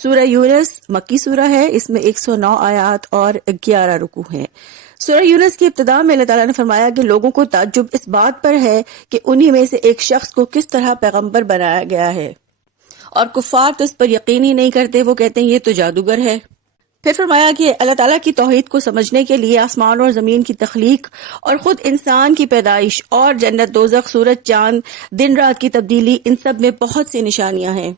سورہ یونس مکی سورہ ہے، اس میں 109 آیات اور 11 رکوع ہیں۔ سورہ یونس کی ابتدا میں اللہ تعالیٰ نے فرمایا کہ لوگوں کو تعجب اس بات پر ہے کہ انہی میں سے ایک شخص کو کس طرح پیغمبر بنایا گیا ہے، اور کفار تو اس پر یقین ہی نہیں کرتے، وہ کہتے ہیں یہ تو جادوگر ہے۔ پھر فرمایا کہ اللہ تعالیٰ کی توحید کو سمجھنے کے لیے آسمان اور زمین کی تخلیق اور خود انسان کی پیدائش اور جنت دوزخ، سورج چاند، دن رات کی تبدیلی، ان سب میں بہت سی نشانیاں ہیں۔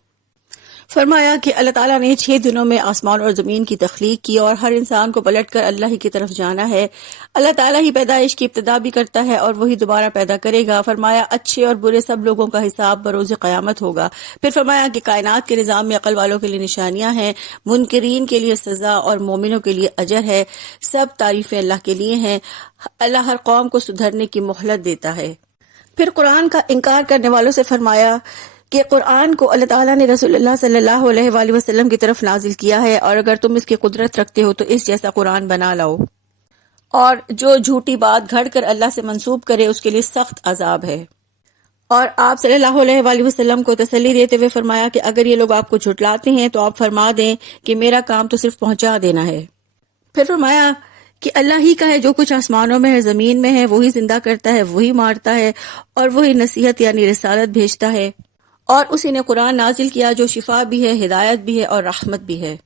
فرمایا کہ اللہ تعالیٰ نے 6 دنوں میں آسمان اور زمین کی تخلیق کی اور ہر انسان کو پلٹ کر اللہ ہی کی طرف جانا ہے۔ اللہ تعالیٰ ہی پیدائش کی ابتدا بھی کرتا ہے اور وہی دوبارہ پیدا کرے گا۔ فرمایا اچھے اور برے سب لوگوں کا حساب بروز قیامت ہوگا۔ پھر فرمایا کہ کائنات کے نظام میں عقل والوں کے لیے نشانیاں ہیں، منکرین کے لیے سزا اور مومنوں کے لیے اجر ہے۔ سب تعریفیں اللہ کے لیے ہیں، اللہ ہر قوم کو سدھرنے کی مہلت دیتا ہے۔ پھر قرآن کا انکار کرنے والوں سے فرمایا کہ قرآن کو اللہ تعالیٰ نے رسول اللہ صلی اللہ علیہ وآلہ وسلم کی طرف نازل کیا ہے، اور اگر تم اس کی قدرت رکھتے ہو تو اس جیسا قرآن بنا لاؤ، اور جو جھوٹی بات گھڑ کر اللہ سے منسوب کرے اس کے لیے سخت عذاب ہے۔ اور آپ صلی اللہ علیہ وآلہ وسلم کو تسلی دیتے ہوئے فرمایا کہ اگر یہ لوگ آپ کو جھٹلاتے ہیں تو آپ فرما دیں کہ میرا کام تو صرف پہنچا دینا ہے۔ پھر فرمایا کہ اللہ ہی کا ہے جو کچھ آسمانوں میں ہے، زمین میں ہے، وہی زندہ کرتا ہے، وہی مارتا ہے، اور وہی نصیحت یعنی رسالت بھیجتا ہے، اور اسی نے قرآن نازل کیا جو شفا بھی ہے، ہدایت بھی ہے اور رحمت بھی ہے۔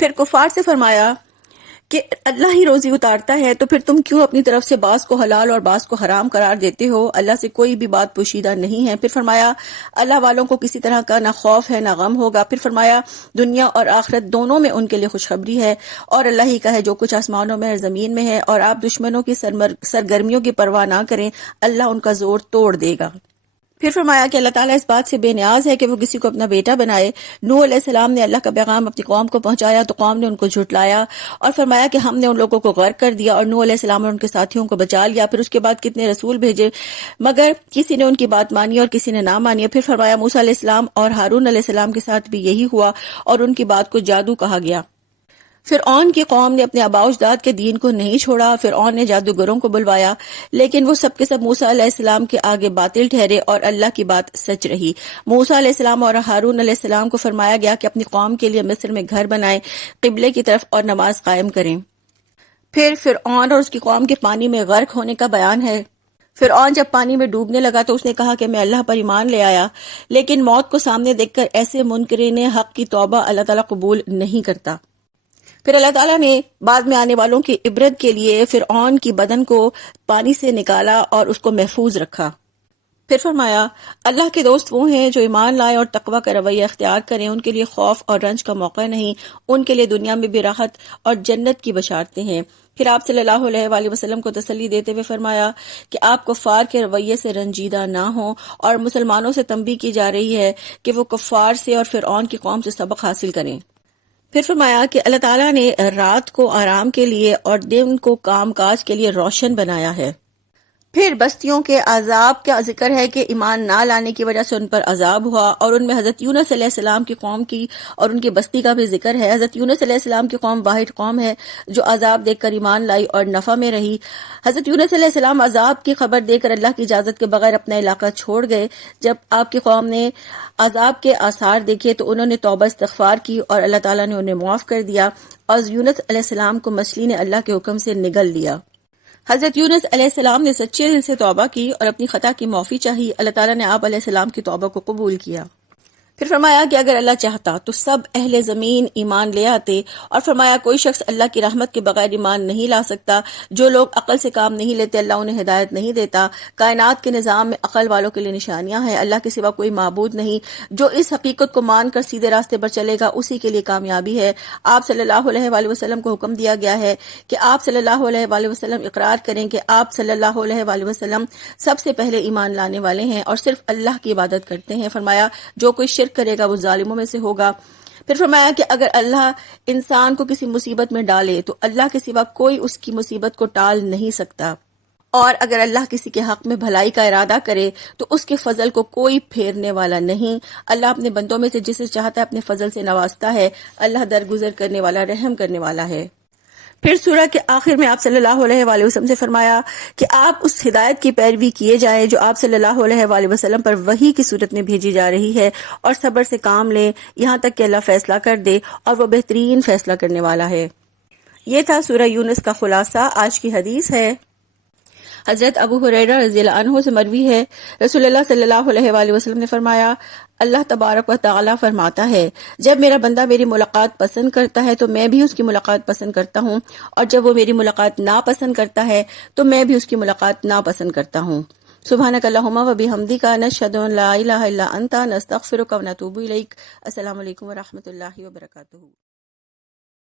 پھر کفار سے فرمایا کہ اللہ ہی روزی اتارتا ہے، تو پھر تم کیوں اپنی طرف سے بعض کو حلال اور بعض کو حرام قرار دیتے ہو؟ اللہ سے کوئی بھی بات پوشیدہ نہیں ہے۔ پھر فرمایا اللہ والوں کو کسی طرح کا نہ خوف ہے نہ غم ہوگا۔ پھر فرمایا دنیا اور آخرت دونوں میں ان کے لیے خوشخبری ہے، اور اللہ ہی کا ہے جو کچھ آسمانوں میں اور زمین میں ہے، اور آپ دشمنوں کی سرگرمیوں کی پرواہ نہ کریں، اللہ ان کا زور توڑ دے گا۔ پھر فرمایا کہ اللہ تعالیٰ اس بات سے بے نیاز ہے کہ وہ کسی کو اپنا بیٹا بنائے۔ نوح علیہ السلام نے اللہ کا پیغام اپنی قوم کو پہنچایا تو قوم نے ان کو جھٹلایا، اور فرمایا کہ ہم نے ان لوگوں کو غرق کر دیا، اور نوح علیہ السلام اور ان کے ساتھیوں کو بچا لیا۔ پھر اس کے بعد کتنے رسول بھیجے، مگر کسی نے ان کی بات مانی اور کسی نے نہ مانی۔ پھر فرمایا موسیٰ علیہ السلام اور ہارون علیہ السلام کے ساتھ بھی یہی ہوا، اور ان کی بات کو جادو کہا گیا۔ فرعون کی قوم نے اپنے آباء و اجداد کے دین کو نہیں چھوڑا۔ فرعون نے جادوگروں کو بلوایا، لیکن وہ سب کے سب موسیٰ علیہ السلام کے آگے باطل ٹھہرے اور اللہ کی بات سچ رہی۔ موسیٰ علیہ السلام اور ہارون علیہ السلام کو فرمایا گیا کہ اپنی قوم کے لیے مصر میں گھر بنائیں، قبلے کی طرف، اور نماز قائم کریں۔ پھر فرعون اور اس کی قوم کے پانی میں غرق ہونے کا بیان ہے۔ فرعون جب پانی میں ڈوبنے لگا تو اس نے کہا کہ میں اللہ پر ایمان لے آیا، لیکن موت کو سامنے دیکھ کر ایسے منکرین حق کی توبہ اللہ تعالیٰ قبول نہیں کرتا۔ پھر اللہ تعالیٰ نے بعد میں آنے والوں کی عبرت کے لیے فرعون کی بدن کو پانی سے نکالا اور اس کو محفوظ رکھا۔ پھر فرمایا اللہ کے دوست وہ ہیں جو ایمان لائے اور تقوی کا رویہ اختیار کریں، ان کے لیے خوف اور رنج کا موقع نہیں، ان کے لیے دنیا میں بھی راحت اور جنت کی بشارتیں ہیں۔ پھر آپ صلی اللہ علیہ وآلہ وسلم کو تسلی دیتے ہوئے فرمایا کہ آپ کفار کے رویے سے رنجیدہ نہ ہوں، اور مسلمانوں سے تنبیہ کی جا رہی ہے کہ وہ کفار سے اور فرعون کی قوم سے سبق حاصل کریں۔ پھر فرمایا کہ اللہ تعالیٰ نے رات کو آرام کے لیے اور دن کو کام کاج کے لیے روشن بنایا ہے۔ پھر بستیوں کے عذاب کا ذکر ہے کہ ایمان نہ لانے کی وجہ سے ان پر عذاب ہوا، اور ان میں حضرت یونس علیہ السلام کی قوم کی اور ان کی بستی کا بھی ذکر ہے۔ حضرت یونس علیہ السلام کی قوم واحد قوم ہے جو عذاب دیکھ کر ایمان لائی اور نفع میں رہی۔ حضرت یونس علیہ السلام عذاب کی خبر دے کر اللہ کی اجازت کے بغیر اپنا علاقہ چھوڑ گئے۔ جب آپ کی قوم نے عذاب کے آثار دیکھے تو انہوں نے توبہ استغفار کی اور اللہ تعالیٰ نے انہیں معاف کر دیا، اور یونس علیہ السلام کو مچھلی نے اللہ کے حکم سے نگل لیا۔ حضرت یونس علیہ السلام نے سچے دل سے توبہ کی اور اپنی خطا کی معافی چاہی، اللہ تعالیٰ نے آپ علیہ السلام کی توبہ کو قبول کیا۔ پھر فرمایا کہ اگر اللہ چاہتا تو سب اہل زمین ایمان لے آتے، اور فرمایا کوئی شخص اللہ کی رحمت کے بغیر ایمان نہیں لا سکتا۔ جو لوگ عقل سے کام نہیں لیتے اللہ انہیں ہدایت نہیں دیتا۔ کائنات کے نظام میں عقل والوں کے لیے نشانیاں ہیں، اللہ کے سوا کوئی معبود نہیں۔ جو اس حقیقت کو مان کر سیدھے راستے پر چلے گا اسی کے لیے کامیابی ہے۔ آپ صلی اللہ علیہ وآلہ وسلم کو حکم دیا گیا ہے کہ آپ صلی اللہ علیہ وآلہ وسلم اقرار کریں کہ آپ صلی اللہ علیہ وآلہ وسلم سب سے پہلے ایمان لانے والے ہیں اور صرف اللہ کی عبادت کرتے ہیں۔ فرمایا جو کوئی شرک کرے گا وہ ظالموں میں سے ہوگا۔ پھر فرمایا کہ اگر اللہ انسان کو کسی مصیبت میں ڈالے تو اللہ کے سوا کوئی اس کی مصیبت کو ٹال نہیں سکتا، اور اگر اللہ کسی کے حق میں بھلائی کا ارادہ کرے تو اس کے فضل کو کوئی پھیرنے والا نہیں۔ اللہ اپنے بندوں میں سے جسے چاہتا ہے اپنے فضل سے نوازتا ہے، اللہ درگزر کرنے والا رحم کرنے والا ہے۔ پھر سورہ کے آخر میں آپ صلی اللہ علیہ وآلہ وسلم سے فرمایا کہ آپ اس ہدایت کی پیروی کیے جائیں جو آپ صلی اللہ علیہ وآلہ وسلم پر وحی کی صورت میں بھیجی جا رہی ہے، اور صبر سے کام لیں یہاں تک کہ اللہ فیصلہ کر دے، اور وہ بہترین فیصلہ کرنے والا ہے۔ یہ تھا سورہ یونس کا خلاصہ۔ آج کی حدیث ہے، حضرت ابو ہریرہ رضی اللہ عنہ سے مروی ہے، رسول اللہ صلی اللہ علیہ وآلہ وسلم نے فرمایا، اللہ تبارک و تعالی فرماتا ہے، جب میرا بندہ میری ملاقات پسند کرتا ہے تو میں بھی اس کی ملاقات پسند کرتا ہوں، اور جب وہ میری ملاقات ناپسند کرتا ہے تو میں بھی اس کی ملاقات ناپسند کرتا ہوں۔ سبحانک اللہم و بحمدک، نشہد ان لا الہ الا انت، نستغفرک و نتوب الیک۔ السلام علیکم و رحمۃ اللہ وبرکاتہ۔